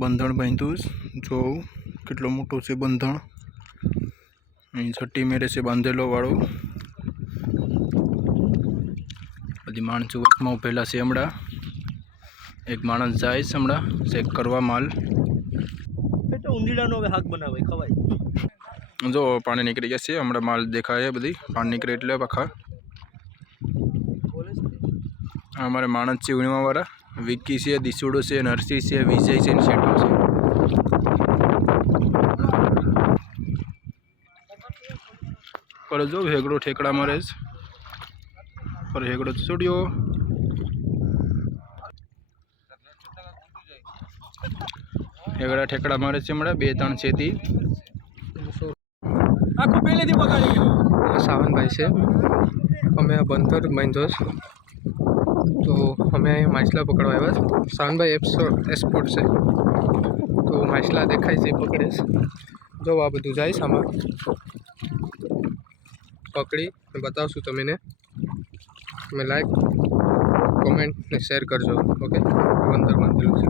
बंधण बांधू जो केटलो मोटो छे बंधण अहीं छठी मेरे से बांधेलो वाळो बधी माणसो वचमां उभेला छे। हमणा एक माणस जाय छे हमणा चेक करवा माल तो उंदीडानो હવે હાક બનાવે ખવાય जो पानी निकળી जशे हमणा माल देखाय बधी पानी निकळे એટલે बखा हमारे माणस छे वीणवा वाळा विक्की छे दिसुडो छे नरसी छे विजय छे शेटो छे पर जो हेगड़ो ठेकड़ा मारे पर हेगड़ो छोड़ियो हेगड़ा ठेकड़ा मारे छे हमणा 2-3 छेती આખો પહેલેથી બગાડી ગયો सावन भाई से अमे आ बंदर बांधो तो अमे माछला पकड़वा आव्या सावन भाई एक्सपोर्ट से तो माछला देखाय छे पकड़े जो आ बधुं जाय सामा पकड़ी बतावशुं तमने मैं लाइक कमेंट ने शेर करजो ओके बंदर बांधेलुं छे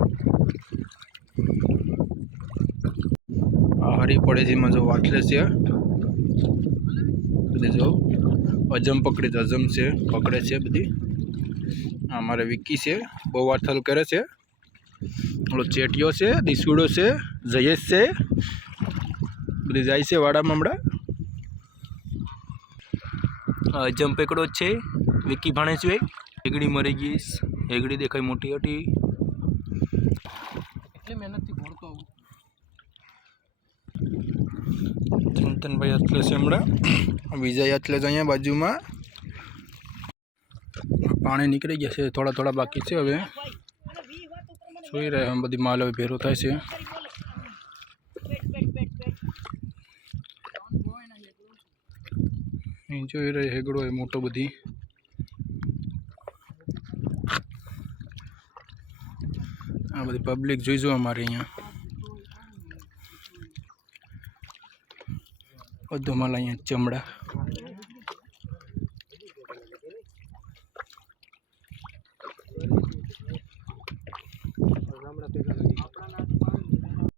हरी पड़े जी में जो वाटले से बधी जो अजम पकड़ी अजम से पकड़े से बधी हमारे विक्की से बहु वार्थल करे से ओलो चेटियो से दिसुड़ो से जयेश से बधी जाय से वाड़ा में हमणा अजम पकड़ो छे विक्की भाणे छे हेगड़ी मरी गई हेगड़ी देखाय मोटी हटी એટલી મહેનતથી ભણતો આવું चिंतन भाई आटले से हमणा विजय आटले ज अहींया बाजुमां पाणी निकળી ગયા છે थोड़ा थोड़ा बाकी છે હવે જોઈ રહ્યા हम बधी माल હવે ભેરો થાય છે અહીં જોઈ રહ્યા હેગડો એ મોટો બધી आ बधी पब्लिक જોઈજો અમારે અહીંયા બધો માલ અહીંયા ચમડા